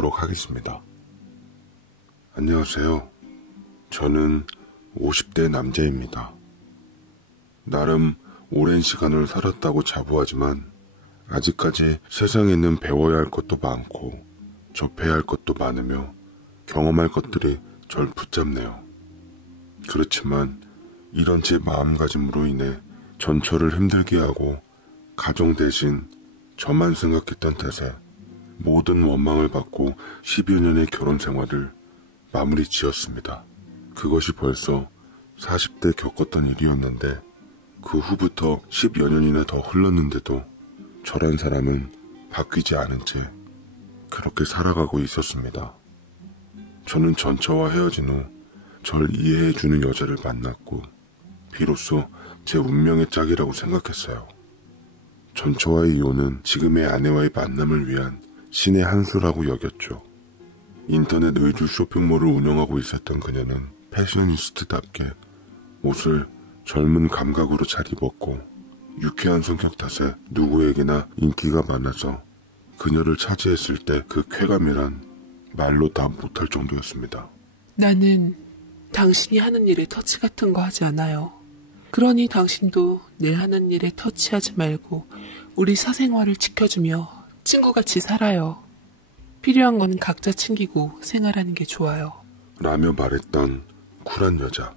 해보도록 하겠습니다. 안녕하세요. 저는 50대 남자입니다. 나름 오랜 시간을 살았다고 자부하지만 아직까지 세상에는 배워야 할 것도 많고 접해야 할 것도 많으며 경험할 것들이 절 붙잡네요. 그렇지만 이런 제 마음가짐으로 인해 전처를 힘들게 하고 가정 대신 저만 생각했던 탓에 모든 원망을 받고 10여 년의 결혼 생활을 마무리 지었습니다. 그것이 벌써 40대 겪었던 일이었는데 그 후부터 10여 년이나 더 흘렀는데도 저란 사람은 바뀌지 않은 채 그렇게 살아가고 있었습니다. 저는 전처와 헤어진 후 절 이해해주는 여자를 만났고 비로소 제 운명의 짝이라고 생각했어요. 전처와의 이혼은 지금의 아내와의 만남을 위한 신의 한 수라고 여겼죠. 인터넷 의류 쇼핑몰을 운영하고 있었던 그녀는 패셔니스트답게 옷을 젊은 감각으로 잘 입었고 유쾌한 성격 탓에 누구에게나 인기가 많아서 그녀를 차지했을 때 그 쾌감이란 말로 다 못할 정도였습니다. 나는 당신이 하는 일에 터치 같은 거 하지 않아요. 그러니 당신도 내 하는 일에 터치하지 말고 우리 사생활을 지켜주며 친구같이 살아요. 필요한 건 각자 챙기고 생활하는 게 좋아요. 라며 말했던 쿨한 여자.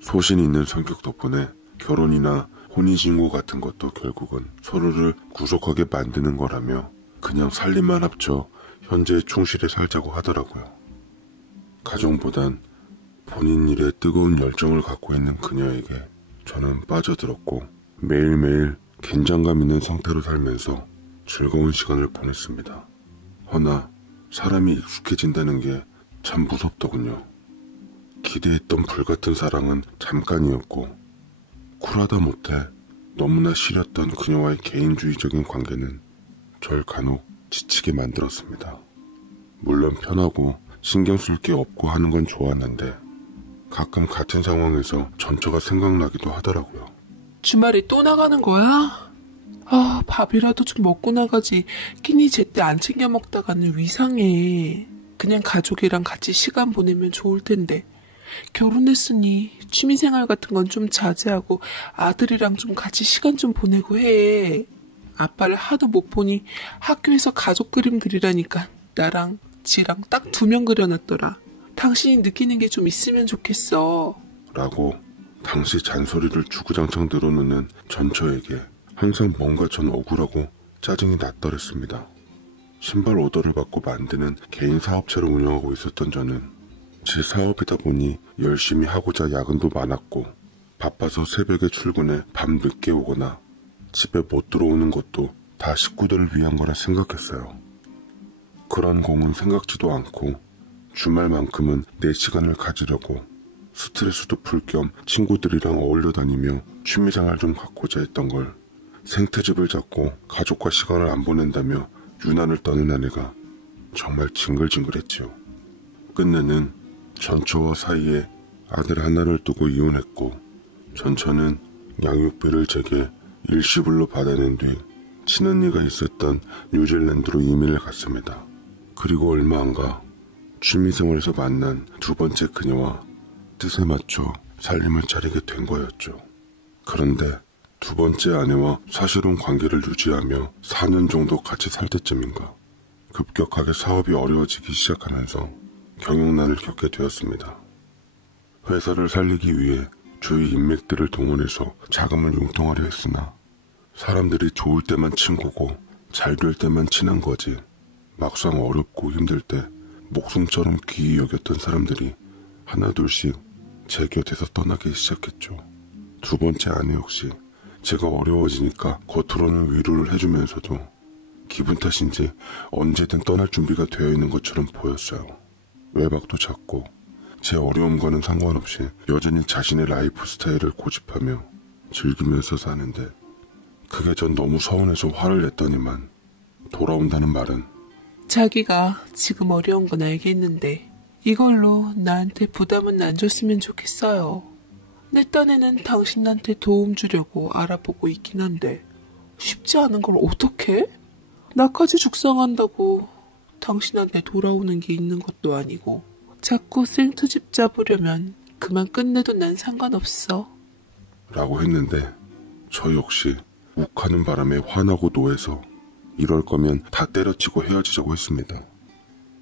소신 있는 성격 덕분에 결혼이나 혼인신고 같은 것도 결국은 서로를 구속하게 만드는 거라며 그냥 살림만 합쳐 현재에 충실해 살자고 하더라고요. 가정보단 본인 일에 뜨거운 열정을 갖고 있는 그녀에게 저는 빠져들었고 매일매일 긴장감 있는 상태로 살면서 즐거운 시간을 보냈습니다. 허나 사람이 익숙해진다는 게 참 무섭더군요. 기대했던 불같은 사랑은 잠깐이었고 쿨하다 못해 너무나 시렸던 그녀와의 개인주의적인 관계는 절 간혹 지치게 만들었습니다. 물론 편하고 신경 쓸 게 없고 하는 건 좋았는데 가끔 같은 상황에서 전처가 생각나기도 하더라고요. 주말에 또 나가는 거야? 밥이라도 좀 먹고 나가지. 끼니 제때 안 챙겨 먹다가는 위상해. 그냥 가족이랑 같이 시간 보내면 좋을 텐데. 결혼했으니 취미생활 같은 건 좀 자제하고 아들이랑 좀 같이 시간 좀 보내고 해. 아빠를 하도 못 보니 학교에서 가족 그림 그리라니까 나랑 지랑 딱 2명 그려놨더라. 당신이 느끼는 게 좀 있으면 좋겠어. 라고 당시 잔소리를 주구장창 들어놓는 전처에게 항상 뭔가 전 억울하고 짜증이 났더랬습니다. 신발 오더를 받고 만드는 개인 사업체를 운영하고 있었던 저는 제 사업이다 보니 열심히 하고자 야근도 많았고 바빠서 새벽에 출근해 밤 늦게 오거나 집에 못 들어오는 것도 다 식구들을 위한 거라 생각했어요. 그런 공은 생각지도 않고 주말만큼은 내 시간을 가지려고 스트레스도 풀 겸 친구들이랑 어울려 다니며 취미생활 좀 갖고자 했던 걸 생태집을 잡고 가족과 시간을 안 보낸다며 유난을 떠는 아내가 정말 징글징글했지요. 끝내는 전처와 사이에 아들 하나를 두고 이혼했고 전처는 양육비를 제게 일시불로 받아낸 뒤 친언니가 있었던 뉴질랜드로 이민을 갔습니다. 그리고 얼마 안 가 취미생활에서 만난 2번째 그녀와 뜻에 맞춰 살림을 차리게 된 거였죠. 그런데 2번째 아내와 사실혼 관계를 유지하며 4년 정도 같이 살 때쯤인가 급격하게 사업이 어려워지기 시작하면서 경영난을 겪게 되었습니다. 회사를 살리기 위해 주위 인맥들을 동원해서 자금을 융통하려 했으나 사람들이 좋을 때만 친구고 잘 될 때만 친한 거지 막상 어렵고 힘들 때 목숨처럼 귀히 여겼던 사람들이 하나둘씩 제 곁에서 떠나기 시작했죠. 2번째 아내 역시 제가 어려워지니까 겉으로는 위로를 해주면서도 기분 탓인지 언제든 떠날 준비가 되어 있는 것처럼 보였어요. 외박도 잦고 제 어려움과는 상관없이 여전히 자신의 라이프 스타일을 고집하며 즐기면서 사는데 그게 전 너무 서운해서 화를 냈더니만 돌아온다는 말은 자기가 지금 어려운 건 알겠는데 이걸로 나한테 부담은 안 줬으면 좋겠어요. 내 딴에는 당신한테 도움 주려고 알아보고 있긴 한데 쉽지 않은 걸 어떡해? 나까지 죽상한다고 당신한테 돌아오는 게 있는 것도 아니고 자꾸 생투집 잡으려면 그만 끝내도 난 상관없어. 라고 했는데 저 역시 욱하는 바람에 화나고 노해서 이럴 거면 다 때려치고 헤어지자고 했습니다.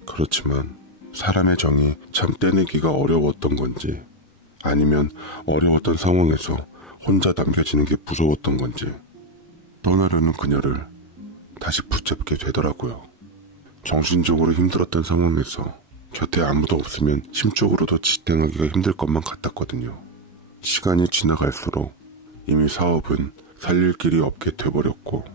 그렇지만 사람의 정이 참 떼내기가 어려웠던 건지 아니면 어려웠던 상황에서 혼자 남겨지는 게 무서웠던 건지 떠나려는 그녀를 다시 붙잡게 되더라고요. 정신적으로 힘들었던 상황에서 곁에 아무도 없으면 심적으로도 지탱하기가 힘들 것만 같았거든요. 시간이 지나갈수록 이미 사업은 살릴 길이 없게 돼버렸고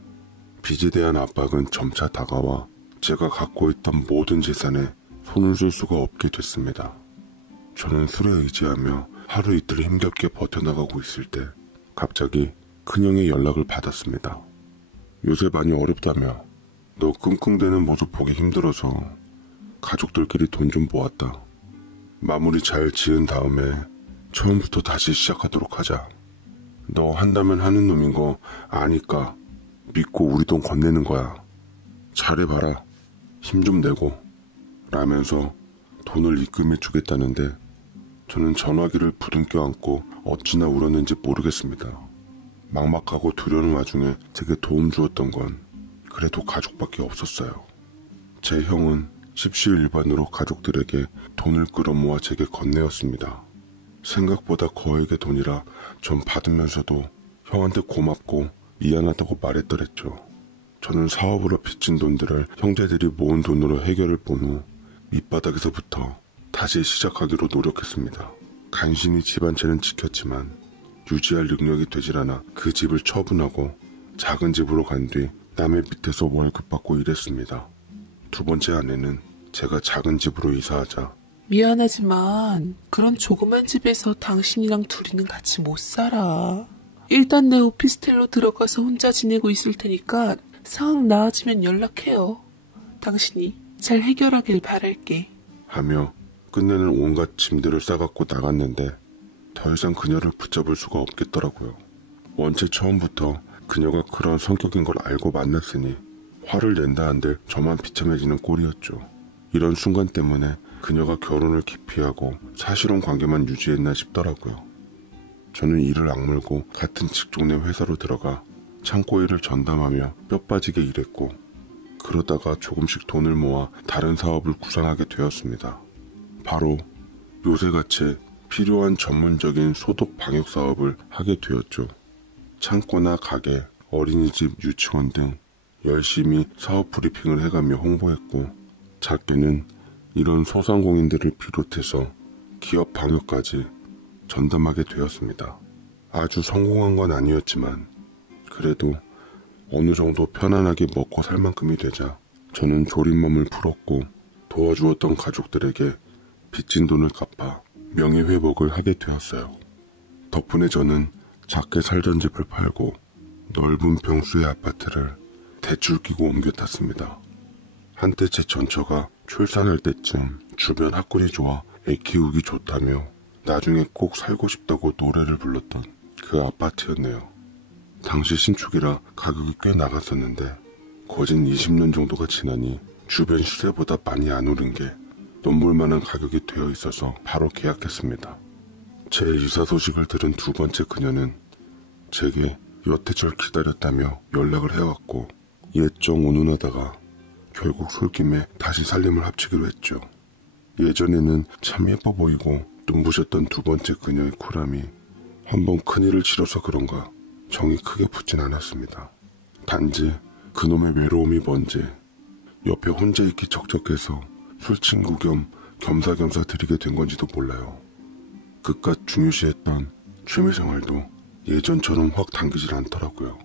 빚에 대한 압박은 점차 다가와 제가 갖고 있던 모든 재산에 손을 쓸 수가 없게 됐습니다. 저는 술에 의지하며 하루 이틀 힘겹게 버텨나가고 있을 때 갑자기 큰형의 연락을 받았습니다. 요새 많이 어렵다며 너 끙끙대는 모습 보기 힘들어서 가족들끼리 돈 좀 모았다. 마무리 잘 지은 다음에 처음부터 다시 시작하도록 하자. 너 한다면 하는 놈인 거 아니까 믿고 우리 돈 건네는 거야. 잘해봐라. 힘 좀 내고. 라면서 돈을 입금해 주겠다는데 저는 전화기를 부둥켜 안고 어찌나 울었는지 모르겠습니다. 막막하고 두려운 와중에 제게 도움 주었던 건 그래도 가족밖에 없었어요. 제 형은 십시일반으로 가족들에게 돈을 끌어모아 제게 건네었습니다. 생각보다 거액의 돈이라 전 받으면서도 형한테 고맙고 미안하다고 말했더랬죠. 저는 사업으로 빚진 돈들을 형제들이 모은 돈으로 해결을 본 후 밑바닥에서부터 다시 시작하기로 노력했습니다. 간신히 집 한 채는 지켰지만 유지할 능력이 되질 않아 그 집을 처분하고 작은 집으로 간 뒤 남의 밑에서 월급 받고 일했습니다. 두 번째 아내는 제가 작은 집으로 이사하자 미안하지만 그런 조그만 집에서 당신이랑 둘이는 같이 못 살아. 일단 내 오피스텔로 들어가서 혼자 지내고 있을 테니까 상황 나아지면 연락해요. 당신이 잘 해결하길 바랄게. 하며 끝내는 온갖 짐들을 싸갖고 나갔는데 더 이상 그녀를 붙잡을 수가 없겠더라고요. 원체 처음부터 그녀가 그런 성격인 걸 알고 만났으니 화를 낸다 한들 저만 비참해지는 꼴이었죠. 이런 순간 때문에 그녀가 결혼을 기피하고 사실혼 관계만 유지했나 싶더라고요. 저는 이를 악물고 같은 직종 내 회사로 들어가 창고 일을 전담하며 뼈 빠지게 일했고 그러다가 조금씩 돈을 모아 다른 사업을 구상하게 되었습니다. 바로 요새같이 필요한 전문적인 소독 방역 사업을 하게 되었죠. 창고나 가게, 어린이집, 유치원 등 열심히 사업 브리핑을 해가며 홍보했고 작게는 이런 소상공인들을 비롯해서 기업 방역까지 전담하게 되었습니다. 아주 성공한 건 아니었지만 그래도 어느 정도 편안하게 먹고 살 만큼이 되자 저는 조립몸을 풀었고 도와주었던 가족들에게 빚진 돈을 갚아 명예회복을 하게 되었어요. 덕분에 저는 작게 살던 집을 팔고 넓은 평수의 아파트를 대출 끼고 옮겨 탔습니다. 한때 제 전처가 출산할 때쯤 주변 학군이 좋아 애 키우기 좋다며 나중에 꼭 살고 싶다고 노래를 불렀던 그 아파트였네요. 당시 신축이라 가격이 꽤 나갔었는데 거진 20년 정도가 지나니 주변 시세보다 많이 안 오른 게 넘볼만한 가격이 되어 있어서 바로 계약했습니다. 제 이사 소식을 들은 두 번째 그녀는 제게 여태절 기다렸다며 연락을 해왔고 옛정 운운하다가 결국 솔김에 다시 살림을 합치기로 했죠. 예전에는 참 예뻐 보이고 눈부셨던 두 번째 그녀의 쿨함이 한번 큰일을 치러서 그런가 정이 크게 붙진 않았습니다. 단지 그놈의 외로움이 뭔지 옆에 혼자 있기 적적해서 술친구 겸 겸사겸사 드리게 된 건지도 몰라요. 그깟 중요시했던 취미생활도 예전처럼 확 당기질 않더라고요.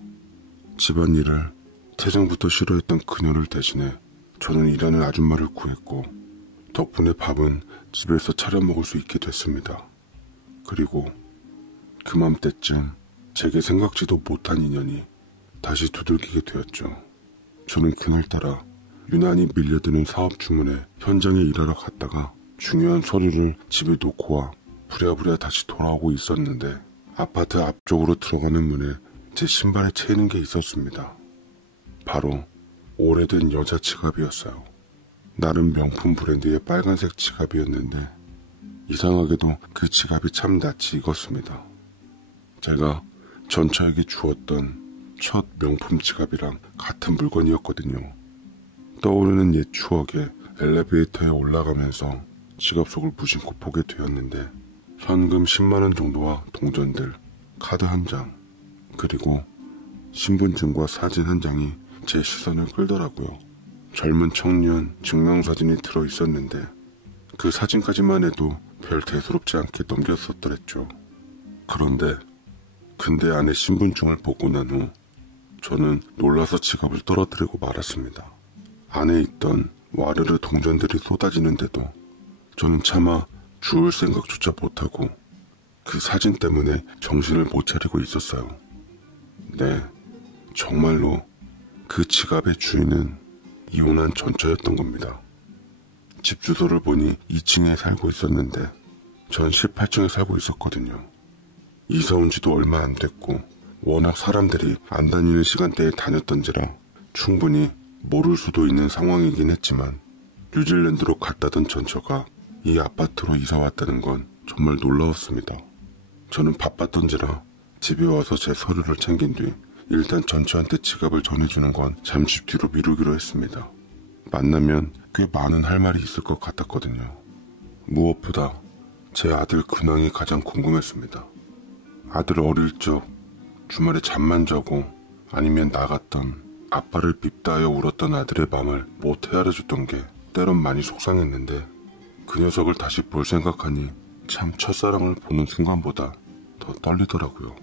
집안일을 태생부터 싫어했던 그녀를 대신해 저는 일하는 아줌마를 구했고 덕분에 밥은 집에서 차려 먹을 수 있게 됐습니다. 그리고 그맘때쯤 제게 생각지도 못한 인연이 다시 두들기게 되었죠. 저는 그날따라 유난히 밀려드는 사업 주문에 현장에 일하러 갔다가 중요한 서류를 집에 놓고 와 부랴부랴 다시 돌아오고 있었는데 아파트 앞쪽으로 들어가는 문에 제 신발에 채이는 게 있었습니다. 바로 오래된 여자 지갑이었어요. 나름 명품 브랜드의 빨간색 지갑이었는데 이상하게도 그 지갑이 참 낯이 익었습니다. 제가 전처에게 주었던 첫 명품 지갑이랑 같은 물건이었거든요. 떠오르는 옛 추억에 엘리베이터에 올라가면서 지갑 속을 무심코 보게 되었는데 현금 10만원 정도와 동전들, 카드 한 장, 그리고 신분증과 사진 한 장이 제 시선을 끌더라고요. 젊은 청년 증명사진이 들어있었는데 그 사진까지만 해도 별 대수롭지 않게 넘겼었더랬죠. 그런데 근데 안에 신분증을 보고 난 후 저는 놀라서 지갑을 떨어뜨리고 말았습니다. 안에 있던 와르르 동전들이 쏟아지는데도 저는 차마 주울 생각조차 못하고 그 사진 때문에 정신을 못 차리고 있었어요. 네, 정말로 그 지갑의 주인은 이혼한 전처였던 겁니다. 집 주소를 보니 2층에 살고 있었는데 전 18층에 살고 있었거든요. 이사 온 지도 얼마 안 됐고 워낙 사람들이 안 다니는 시간대에 다녔던지라 충분히 모를 수도 있는 상황이긴 했지만 뉴질랜드로 갔다던 전처가 이 아파트로 이사 왔다는 건 정말 놀라웠습니다. 저는 바빴던지라 집에 와서 제 서류를 챙긴 뒤 일단 전처한테 지갑을 전해주는 건 잠시 뒤로 미루기로 했습니다. 만나면 꽤 많은 할 말이 있을 것 같았거든요. 무엇보다 제 아들 근황이 가장 궁금했습니다. 아들 어릴 적 주말에 잠만 자고 아니면 나갔던 아빠를 밉다하여 울었던 아들의 맘을 못 헤아려줬던 게 때론 많이 속상했는데 그 녀석을 다시 볼 생각하니 참 첫사랑을 보는 순간보다 더 떨리더라고요.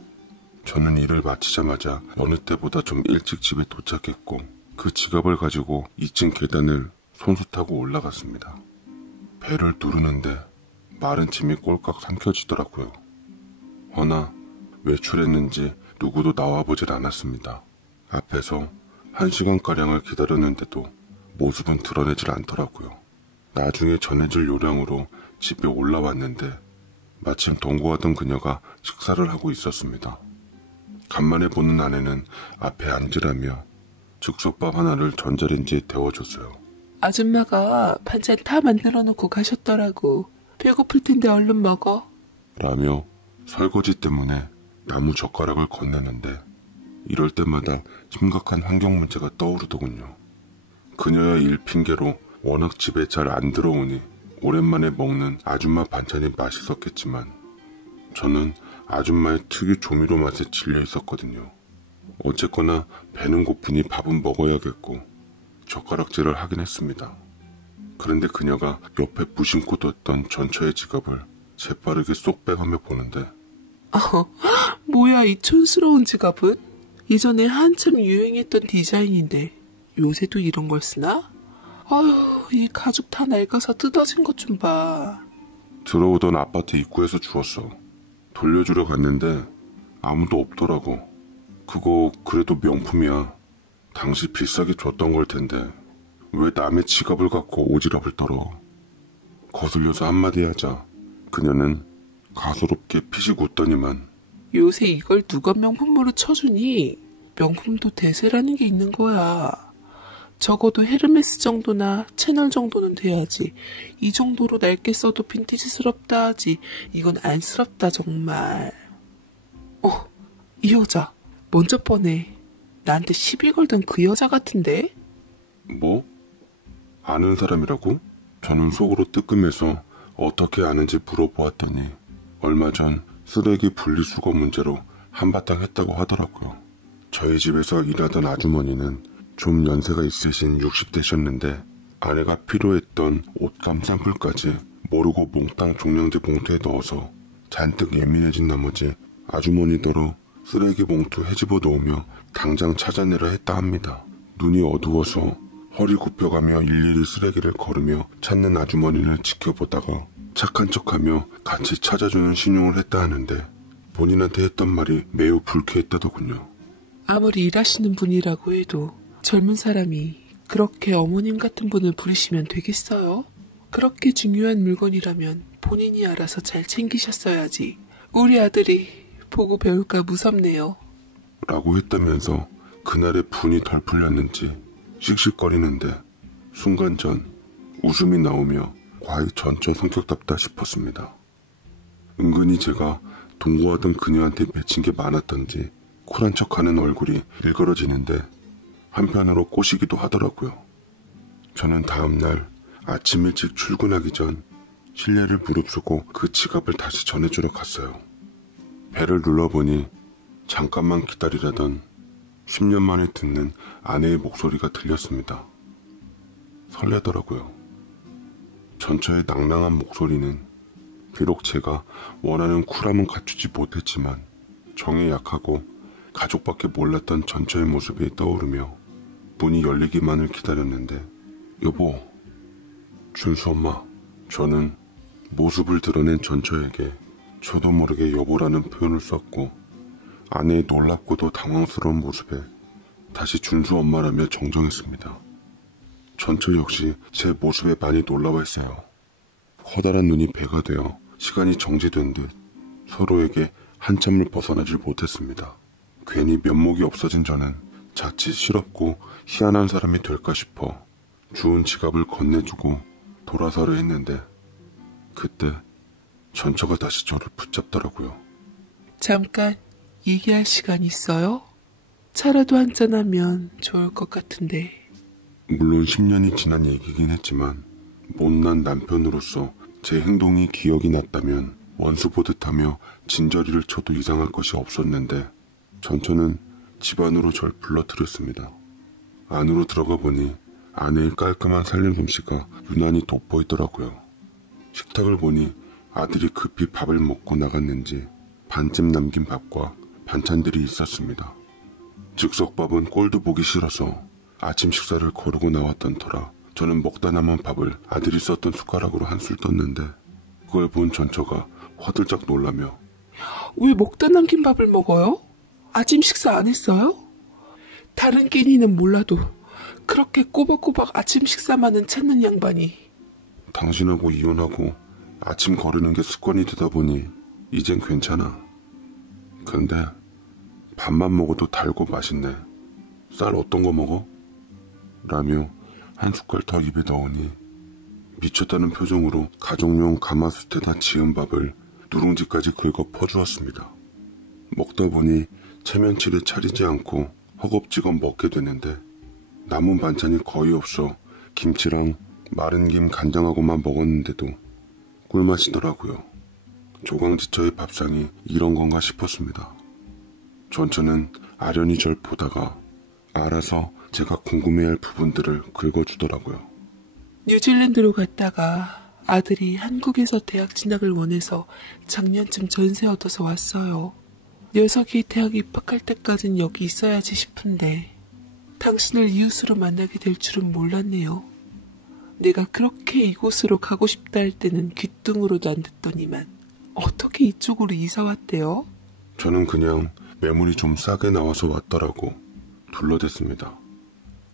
저는 일을 마치자마자 어느 때보다 좀 일찍 집에 도착했고 그 지갑을 가지고 2층 계단을 손수 타고 올라갔습니다. 배를 누르는데 마른 침이 꼴깍 삼켜지더라고요. 허나 외출했는지 누구도 나와보질 않았습니다. 앞에서 1시간가량을 기다렸는데도 모습은 드러내질 않더라고요. 나중에 전해질 요량으로 집에 올라왔는데 마침 동거하던 그녀가 식사를 하고 있었습니다. 간만에 보는 아내는 앞에 앉으라며 즉석밥 하나를 전자레인지에 데워줬어요. 아줌마가 반찬 다 만들어 놓고 가셨더라고. 배고플 텐데 얼른 먹어. 라며 설거지 때문에 나무 젓가락을 건네는데 이럴 때마다 심각한 환경 문제가 떠오르더군요. 그녀의 일 핑계로 워낙 집에 잘 안 들어오니 오랜만에 먹는 아줌마 반찬이 맛있었겠지만 저는 아줌마의 특유 조미료 맛에 질려 있었거든요. 어쨌거나 배는 고프니 밥은 먹어야겠고 젓가락질을 하긴 했습니다. 그런데 그녀가 옆에 무심코 뒀던 전처의 지갑을 재빠르게 쏙 빼가며 보는데 뭐야 이 촌스러운 지갑은? 예전에 한참 유행했던 디자인인데 요새도 이런 걸 쓰나? 아휴 이 가죽 다 낡아서 뜯어진 것 좀 봐. 들어오던 아파트 입구에서 주웠어. 돌려주러 갔는데 아무도 없더라고. 그거 그래도 명품이야. 당시 비싸게 줬던 걸 텐데 왜 남의 지갑을 갖고 오지랖을 떨어. 거슬려서 한마디 하자 그녀는 가소롭게 피식 웃더니만 요새 이걸 누가 명품으로 쳐주니? 명품도 대세라는 게 있는 거야. 적어도 헤르메스 정도나 채널 정도는 돼야지. 이 정도로 낡게 써도 빈티지스럽다 하지. 이건 안쓰럽다 정말. 이 여자 먼저 뻔해. 나한테 시비 걸던 그 여자 같은데? 뭐? 아는 사람이라고? 저는 속으로 뜨끔해서 어떻게 아는지 물어보았더니 얼마 전 쓰레기 분리수거 문제로 한바탕 했다고 하더라고요. 저희 집에서 일하던 아주머니는 좀 연세가 있으신 60대셨는데 아내가 필요했던 옷감 샘플까지 모르고 몽땅 종량제 봉투에 넣어서 잔뜩 예민해진 나머지 아주머니더러 쓰레기 봉투 헤집어 놓으며 당장 찾아내려 했다 합니다. 눈이 어두워서 허리 굽혀가며 일일이 쓰레기를 걸으며 찾는 아주머니를 지켜보다가 착한 척하며 같이 찾아주는 신용을 했다 하는데 본인한테 했던 말이 매우 불쾌했다더군요. 아무리 일하시는 분이라고 해도 젊은 사람이 그렇게 어머님 같은 분을 부리시면 되겠어요? 그렇게 중요한 물건이라면 본인이 알아서 잘 챙기셨어야지. 우리 아들이 보고 배울까 무섭네요. 라고 했다면서 그날의 분이 덜 풀렸는지 씩씩거리는데 순간 전 웃음이 나오며 과히 전처의 성격답다 싶었습니다. 은근히 제가 동거하던 그녀한테 맺힌 게 많았던지 쿨한 척하는 얼굴이 일그러지는데 한편으로 꼬시기도 하더라고요. 저는 다음날 아침 일찍 출근하기 전 실례를 무릅쓰고 그 지갑을 다시 전해주러 갔어요. 배를 눌러보니 잠깐만 기다리라던 10년 만에 듣는 아내의 목소리가 들렸습니다. 설레더라고요. 전처의 낭낭한 목소리는 비록 제가 원하는 쿨함은 갖추지 못했지만 정에 약하고 가족밖에 몰랐던 전처의 모습이 떠오르며 문이 열리기만을 기다렸는데 여보, 준수 엄마, 저는 모습을 드러낸 전처에게 저도 모르게 여보라는 표현을 썼고 아내의 놀랍고도 당황스러운 모습에 다시 준수 엄마라며 정정했습니다. 전처 역시 제 모습에 많이 놀라워했어요. 커다란 눈이 배가 되어 시간이 정지된 듯 서로에게 한참을 벗어나질 못했습니다. 괜히 면목이 없어진 저는 자칫 실없고 희한한 사람이 될까 싶어 주운 지갑을 건네주고 돌아서려 했는데 그때 전처가 다시 저를 붙잡더라고요. 잠깐 얘기할 시간 있어요? 차라도 한잔하면 좋을 것 같은데. 물론 10년이 지난 얘기긴 했지만 못난 남편으로서 제 행동이 기억이 났다면 원수 보듯 하며 진저리를 쳐도 이상할 것이 없었는데 전처는 집 안으로 절 불러들였습니다. 안으로 들어가 보니 아내의 깔끔한 살림 솜씨가 유난히 돋보이더라고요. 식탁을 보니 아들이 급히 밥을 먹고 나갔는지 반쯤 남긴 밥과 반찬들이 있었습니다. 즉석밥은 꼴도 보기 싫어서 아침 식사를 거르고 나왔던 터라 저는 먹다 남은 밥을 아들이 썼던 숟가락으로 한술 떴는데 그걸 본 전처가 화들짝 놀라며 왜 먹다 남긴 밥을 먹어요? 아침 식사 안 했어요? 다른 끼니는 몰라도 그렇게 꼬박꼬박 아침 식사만은 찾는 양반이. 당신하고 이혼하고 아침 거르는 게 습관이 되다 보니 이젠 괜찮아. 근데 밥만 먹어도 달고 맛있네. 쌀 어떤 거 먹어? 라며 한 숟갈 더 입에 넣으니 미쳤다는 표정으로 가족용 가마솥에다 지은 밥을 누룽지까지 긁어 퍼주었습니다. 먹다 보니 체면치를 차리지 않고 허겁지겁 먹게 되는데 남은 반찬이 거의 없어 김치랑 마른 김 간장하고만 먹었는데도 꿀맛이더라고요. 조강지처의 밥상이 이런 건가 싶었습니다. 전처는 아련히 절 보다가 알아서 제가 궁금해할 부분들을 긁어주더라고요. 뉴질랜드로 갔다가 아들이 한국에서 대학 진학을 원해서 작년쯤 전세 얻어서 왔어요. 녀석이 대학 입학할 때까진 여기 있어야지 싶은데 당신을 이웃으로 만나게 될 줄은 몰랐네요. 내가 그렇게 이곳으로 가고 싶다 할 때는 귀뚱으로도 안 듣더니만 어떻게 이쪽으로 이사 왔대요? 저는 그냥 매물이 좀 싸게 나와서 왔더라고 둘러댔습니다.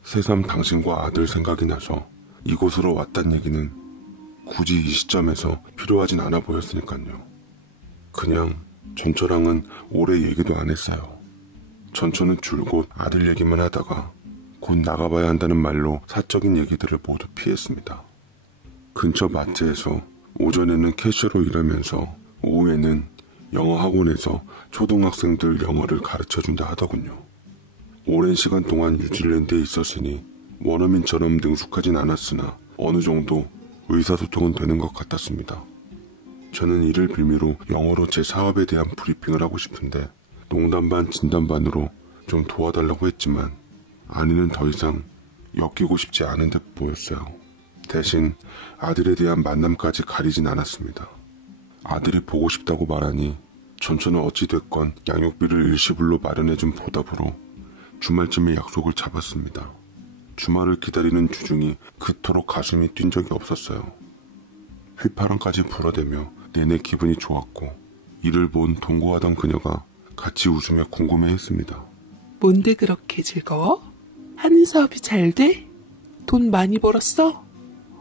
새삼 당신과 아들 생각이 나서 이곳으로 왔단 얘기는 굳이 이 시점에서 필요하진 않아 보였으니까요. 그냥 전처랑은 오래 얘기도 안 했어요. 전처는 줄곧 아들 얘기만 하다가 곧 나가봐야 한다는 말로 사적인 얘기들을 모두 피했습니다. 근처 마트에서 오전에는 캐셔로 일하면서 오후에는 영어 학원에서 초등학생들 영어를 가르쳐준다 하더군요. 오랜 시간 동안 뉴질랜드에 있었으니 원어민처럼 능숙하진 않았으나 어느 정도 의사소통은 되는 것 같았습니다. 저는 이를 빌미로 영어로 제 사업에 대한 브리핑을 하고 싶은데 농담 반 진담 반으로 좀 도와달라고 했지만 아내는 더 이상 엮이고 싶지 않은 듯 보였어요. 대신 아들에 대한 만남까지 가리진 않았습니다. 아들이 보고 싶다고 말하니 전처는 어찌됐건 양육비를 일시불로 마련해준 보답으로 주말쯤에 약속을 잡았습니다. 주말을 기다리는 주중이 그토록 가슴이 뛴 적이 없었어요. 휘파람까지 불어대며 내내 기분이 좋았고 이를 본 동거하던 그녀가 같이 웃으며 궁금해했습니다. 뭔데 그렇게 즐거워? 하는 사업이 잘 돼? 돈 많이 벌었어?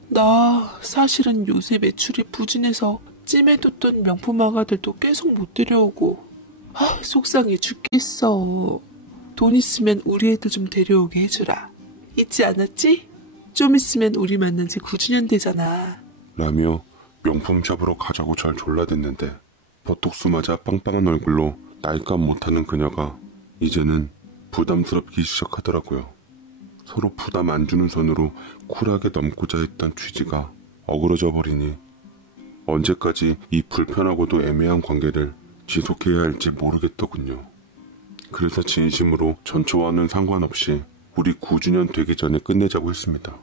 나 사실은 요새 매출이 부진해서 찜해뒀던 명품 화가들도 계속 못 데려오고 속상해 죽겠어. 돈 있으면 우리 애들 좀 데려오게 해주라. 잊지 않았지? 좀 있으면 우리 만난 지 9주년 되잖아. 라며 명품샵으로 가자고 잘 졸라댔는데 보톡스 맞아 빵빵한 얼굴로 나이값 못하는 그녀가 이제는 부담스럽기 시작하더라고요. 서로 부담 안 주는 선으로 쿨하게 넘고자 했던 취지가 어그러져 버리니 언제까지 이 불편하고도 애매한 관계를 지속해야 할지 모르겠더군요. 그래서 진심으로 전초와는 상관없이 우리 9주년 되기 전에 끝내자고 했습니다.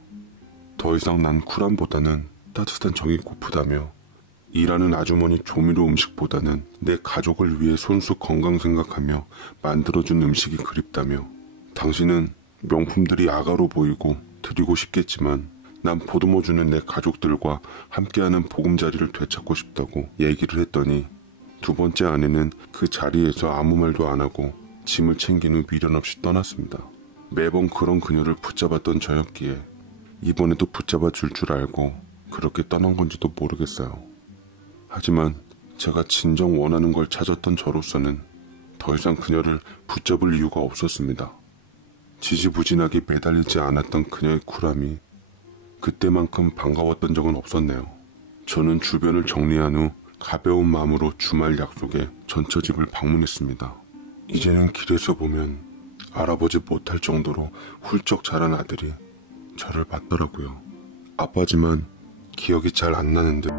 더 이상 난 쿨함보다는 따뜻한 정이 고프다며 일하는 아주머니 조미료 음식보다는 내 가족을 위해 손수 건강 생각하며 만들어준 음식이 그립다며 당신은 명품들이 아가로 보이고 드리고 싶겠지만 난 보듬어주는 내 가족들과 함께하는 보금자리를 되찾고 싶다고 얘기를 했더니 두 번째 아내는 그 자리에서 아무 말도 안 하고 짐을 챙긴 후 미련 없이 떠났습니다. 매번 그런 그녀를 붙잡았던 저였기에 이번에도 붙잡아 줄 알고 그렇게 떠난 건지도 모르겠어요. 하지만 제가 진정 원하는 걸 찾았던 저로서는 더 이상 그녀를 붙잡을 이유가 없었습니다. 지지부진하게 매달리지 않았던 그녀의 쿨함이 그때만큼 반가웠던 적은 없었네요. 저는 주변을 정리한 후 가벼운 마음으로 주말 약속에 전처집을 방문했습니다. 이제는 길에서 보면 알아보지 못할 정도로 훌쩍 자란 아들이 저를 봤더라고요. 아빠지만 기억이 잘 안 나는데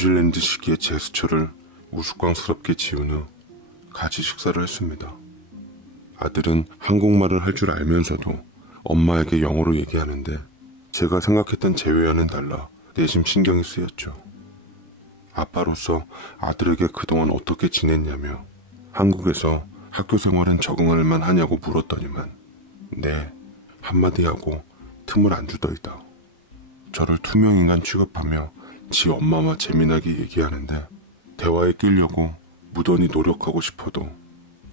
뉴질랜드식의 제스처를 우스꽝스럽게 지은 후 같이 식사를 했습니다. 아들은 한국말을 할 줄 알면서도 엄마에게 영어로 얘기하는데 제가 생각했던 재회와는 달라 내심 신경이 쓰였죠. 아빠로서 아들에게 그동안 어떻게 지냈냐며 한국에서 학교 생활은 적응할 만하냐고 물었더니만 네 한마디 하고 틈을 안 주더이다. 저를 투명인간 취급하며 지 엄마와 재미나게 얘기하는데 대화에 끼려고 무던히 노력하고 싶어도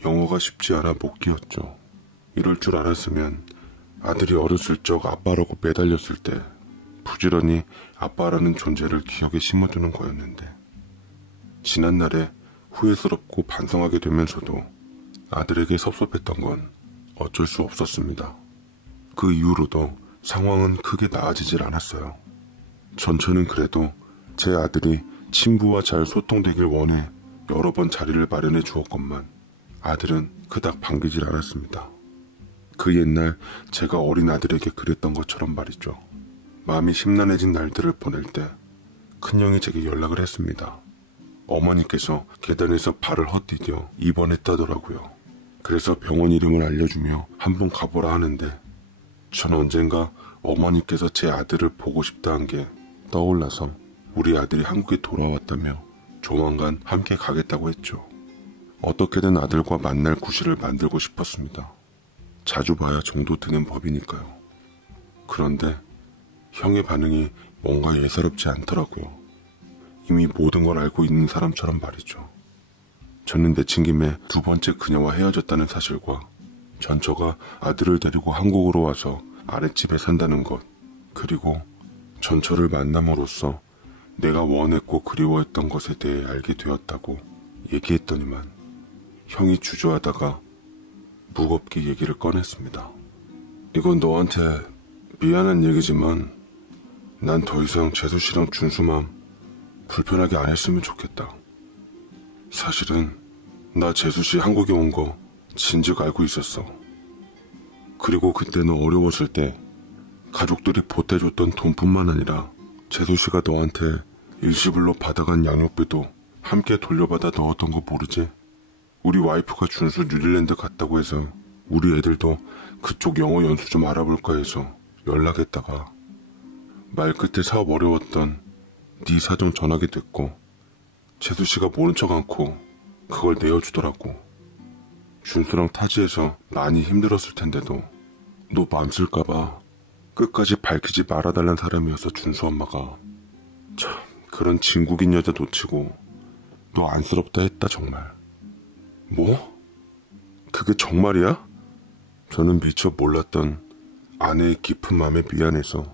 영어가 쉽지 않아 못 끼었죠. 이럴 줄 알았으면 아들이 어렸을 적 아빠라고 매달렸을 때 부지런히 아빠라는 존재를 기억에 심어두는 거였는데 지난날에 후회스럽고 반성하게 되면서도 아들에게 섭섭했던 건 어쩔 수 없었습니다. 그 이후로도 상황은 크게 나아지질 않았어요. 전처는 그래도 제 아들이 친부와 잘 소통되길 원해 여러 번 자리를 마련해 주었건만 아들은 그닥 반기질 않았습니다. 그 옛날 제가 어린 아들에게 그랬던 것처럼 말이죠. 마음이 심란해진 날들을 보낼 때 큰형이 제게 연락을 했습니다. 어머니께서 계단에서 발을 헛디뎌 입원했다더라고요. 그래서 병원 이름을 알려주며 한번 가보라 하는데 전 언젠가 어머니께서 제 아들을 보고 싶다 한 게 떠올라서 우리 아들이 한국에 돌아왔다며 조만간 함께 가겠다고 했죠. 어떻게든 아들과 만날 구실을 만들고 싶었습니다. 자주 봐야 정도 드는 법이니까요. 그런데 형의 반응이 뭔가 예사롭지 않더라고요. 이미 모든 걸 알고 있는 사람처럼 말이죠. 저는 내친 김에 두 번째 그녀와 헤어졌다는 사실과 전처가 아들을 데리고 한국으로 와서 아랫집에 산다는 것, 그리고 전처를 만남으로써 내가 원했고 그리워했던 것에 대해 알게 되었다고 얘기했더니만 형이 주저하다가 무겁게 얘기를 꺼냈습니다. 이건 너한테 미안한 얘기지만 난 더 이상 재수 씨랑 준수맘 불편하게 안 했으면 좋겠다. 사실은 나 재수 씨 한국에 온 거 진즉 알고 있었어. 그리고 그때 너 어려웠을 때 가족들이 보태줬던 돈뿐만 아니라 재수 씨가 너한테 일시불로 받아간 양육비도 함께 돌려받아 넣었던 거 모르지? 우리 와이프가 준수 뉴질랜드 갔다고 해서 우리 애들도 그쪽 영어 연수 좀 알아볼까 해서 연락했다가 말끝에 사업 어려웠던 네 사정 전하게 됐고 재수 씨가 모른 척 않고 그걸 내어주더라고. 준수랑 타지에서 많이 힘들었을 텐데도 너 맘 쓸까봐 끝까지 밝히지 말아달란 사람이어서 준수 엄마가 참 그런 진국인 여자 놓치고 너 안쓰럽다 했다 정말. 뭐? 그게 정말이야? 저는 미처 몰랐던 아내의 깊은 마음에 미안해서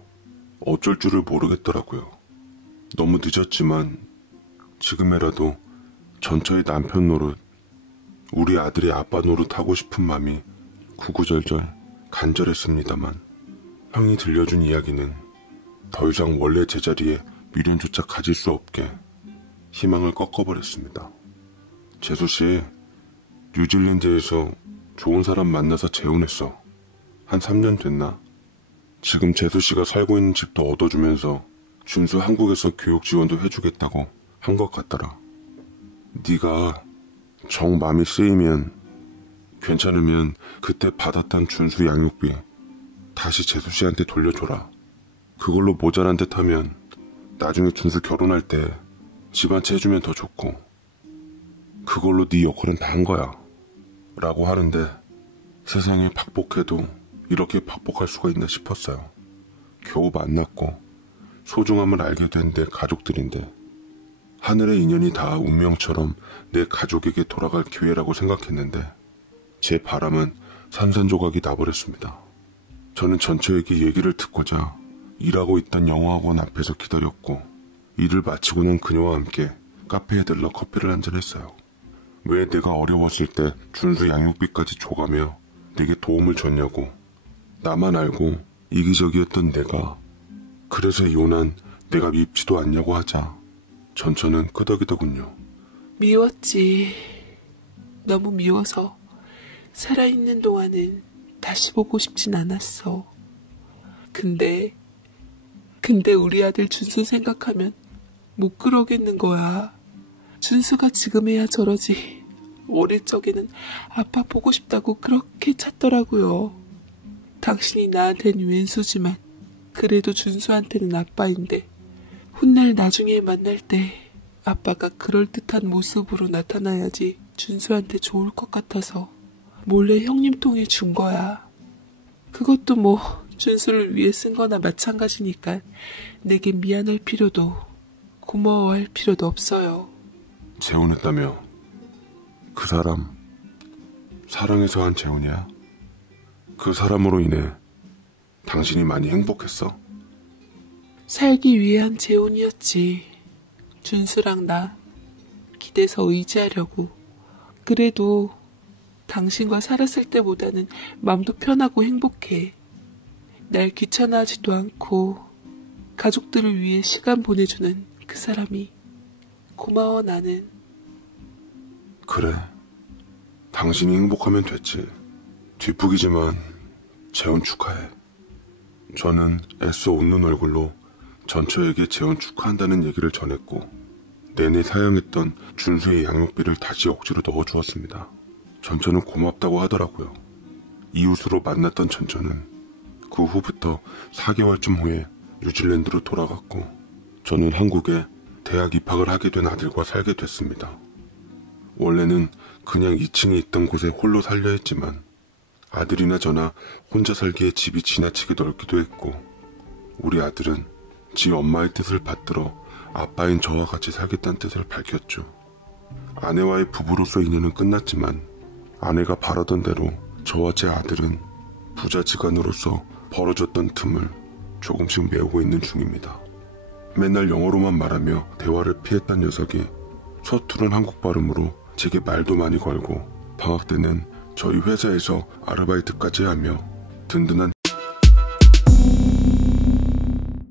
어쩔 줄을 모르겠더라고요. 너무 늦었지만 지금이라도 전처의 남편 노릇, 우리 아들의 아빠 노릇 하고 싶은 마음이 구구절절 간절했습니다만 형이 들려준 이야기는 더 이상 원래 제자리에 미련조차 가질 수 없게 희망을 꺾어버렸습니다. 재수씨, 뉴질랜드에서 좋은 사람 만나서 재혼했어. 한 3년 됐나? 지금 재수씨가 살고 있는 집도 얻어주면서 준수 한국에서 교육 지원도 해주겠다고 한 것 같더라. 네가 정 마음이 쓰이면 괜찮으면 그때 받았던 준수 양육비 다시 재수씨한테 돌려줘라. 그걸로 모자란 듯 하면 나중에 준수 결혼할 때 집 한 채 해주면 더 좋고 그걸로 네 역할은 다 한 거야 라고 하는데 세상에 박복해도 이렇게 박복할 수가 있나 싶었어요. 겨우 만났고 소중함을 알게 된 내 가족들인데 하늘의 인연이 다 운명처럼 내 가족에게 돌아갈 기회라고 생각했는데 제 바람은 산산조각이 나버렸습니다. 저는 전처에게 얘기를 듣고자 일하고 있던 영어학원 앞에서 기다렸고 일을 마치고 난 그녀와 함께 카페에 들러 커피를 한잔 했어요. 왜 내가 어려웠을 때 준수 양육비까지 줘가며 내게 도움을 줬냐고 나만 알고 이기적이었던 내가 그래서 이혼한 내가 밉지도 않냐고 하자 전처는 끄덕이더군요. 미웠지. 너무 미워서 살아있는 동안은 다시 보고 싶진 않았어. 근데 우리 아들 준수 생각하면 못 그러겠는 거야. 준수가 지금에야 저러지. 어릴 적에는 아빠 보고 싶다고 그렇게 찾더라고요. 당신이 나한텐 왼수지만 그래도 준수한테는 아빠인데 훗날 나중에 만날 때 아빠가 그럴듯한 모습으로 나타나야지 준수한테 좋을 것 같아서 몰래 형님 통에 준 거야. 그것도 뭐 준수를 위해 쓴 거나 마찬가지니까 내게 미안할 필요도 고마워할 필요도 없어요. 재혼했다며? 그 사람 사랑해서 한 재혼이야? 그 사람으로 인해 당신이 많이 행복했어? 살기 위해 한 재혼이었지. 준수랑 나 기대서 의지하려고. 그래도 당신과 살았을 때보다는 마음도 편하고 행복해. 날 귀찮아하지도 않고 가족들을 위해 시간 보내주는 그 사람이 고마워. 나는. 그래, 당신이 행복하면 됐지. 뒷북이지만 재혼 축하해. 저는 애써 웃는 얼굴로 전처에게 재혼 축하한다는 얘기를 전했고 내내 사양했던 준수의 양육비를 다시 억지로 넣어주었습니다. 전처는 고맙다고 하더라고요. 이웃으로 만났던 전처는 그 후부터 4개월쯤 후에 뉴질랜드로 돌아갔고 저는 한국에 대학 입학을 하게 된 아들과 살게 됐습니다. 원래는 그냥 2층에 있던 곳에 홀로 살려 했지만 아들이나 저나 혼자 살기에 집이 지나치게 넓기도 했고 우리 아들은 지 엄마의 뜻을 받들어 아빠인 저와 같이 살겠다는 뜻을 밝혔죠. 아내와의 부부로서 인연은 끝났지만 아내가 바라던 대로 저와 제 아들은 부자지간으로서 벌어졌던 틈을 조금씩 메우고 있는 중입니다. 맨날 영어로만 말하며 대화를 피했던 녀석이 서투른 한국 발음으로 제게 말도 많이 걸고 방학 때는 저희 회사에서 아르바이트까지 하며 든든한